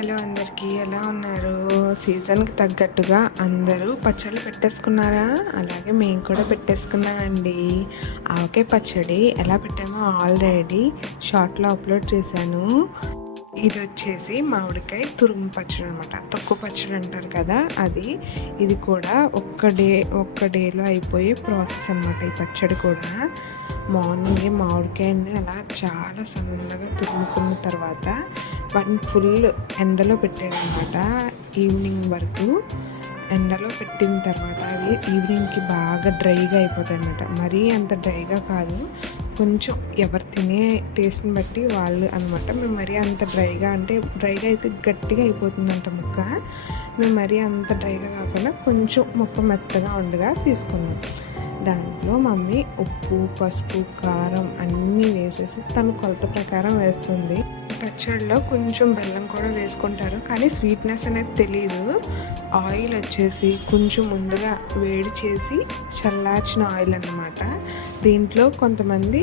Hello అందరికీ, ఎలా ఉన్నారు? సీజన్కి తగ్గట్టుగా అందరూ పచ్చళ్ళు పెట్టేసుకున్నారా? అలాగే మేము కూడా పెట్టేసుకున్నామండి. ఆవకాయ పచ్చడి ఎలా పెట్టామో ఆల్రెడీ షార్ట్లో అప్లోడ్ చేశాను. ఇది వచ్చేసి మామిడికాయ తురుము పచ్చడి అనమాట. తక్కువ పచ్చడి అంటారు కదా, అది. ఇది కూడా ఒక్క డేలో అయిపోయే ప్రాసెస్ అనమాట. ఈ పచ్చడి కూడా మార్నింగే మామిడికాయని అలా చాలా సన్నగా తురుముకున్న తర్వాత వాటిని ఫుల్ ఎండలో పెట్టారనమాట. ఈవినింగ్ వరకు ఎండలో పెట్టిన తర్వాత అవి ఈవినింగ్కి బాగా డ్రైగా అయిపోతాయి అనమాట. మరీ అంత డ్రైగా కాదు, కొంచెం ఎవరు తినే టేస్ట్ని బట్టి వాళ్ళు అనమాట. మేము మరీ అంత డ్రైగా అయితే గట్టిగా అయిపోతుందంట ముక్క. మేము మరీ అంత డ్రైగా కాకుండా కొంచెం ముక్క మెత్తగా ఉండగా తీసుకున్నాం. దాంట్లో మమ్మీ ఉప్పు, పసుపు, కారం అన్నీ వేసేసి తను కొలత ప్రకారం వేస్తుంది. పచ్చడిలో కొంచెం బెల్లం కూడా వేసుకుంటారు, కానీ స్వీట్నెస్ అనేది తెలీదు. ఆయిల్ వచ్చేసి కొంచెం ముందుగా వేడి చేసి చల్లార్చిన ఆయిల్ అన్నమాట. దీంట్లో కొంతమంది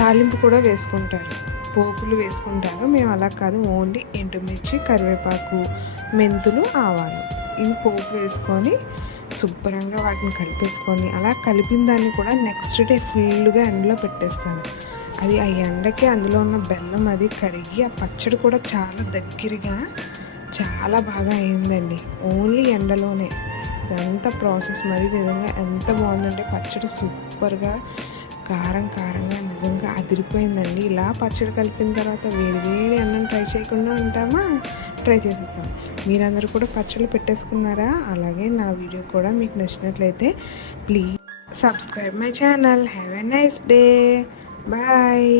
తాలింపు కూడా వేసుకుంటారు, పోపులు వేసుకుంటారు. మేము అలా కాదు, ఓన్లీ ఎండుమిర్చి, కరివేపాకు, మెంతులు, ఆవాలు ఇవి పోపు వేసుకొని శుభ్రంగా వాటిని కలిపేసుకొని అలా కలిపిన దాన్ని కూడా నెక్స్ట్ డే ఫుల్గా ఎండలో పెట్టేస్తాను. అది ఆ ఎండకి అందులో ఉన్న బెల్లం అది కరిగి ఆ పచ్చడి కూడా చాలా దగ్గరగా చాలా బాగా అయిందండి. ఓన్లీ ఎండలోనే ఇదంతా ప్రాసెస్. మరి నిజంగా ఎంత బాగుందంటే పచ్చడి సూపర్గా కారంగా నిజంగా అదిరిపోయిందండి. ఇలా పచ్చడి కలిపిన తర్వాత వేడి అన్నం ట్రై చేయకుండా ఉంటామా? ట్రై చేసేసాం. మీరందరూ కూడా పచ్చళ్ళు పెట్టేసుకున్నారా? అలాగే నా వీడియో కూడా మీకు నచ్చినట్లయితే please subscribe my channel. Have a nice day. Bye.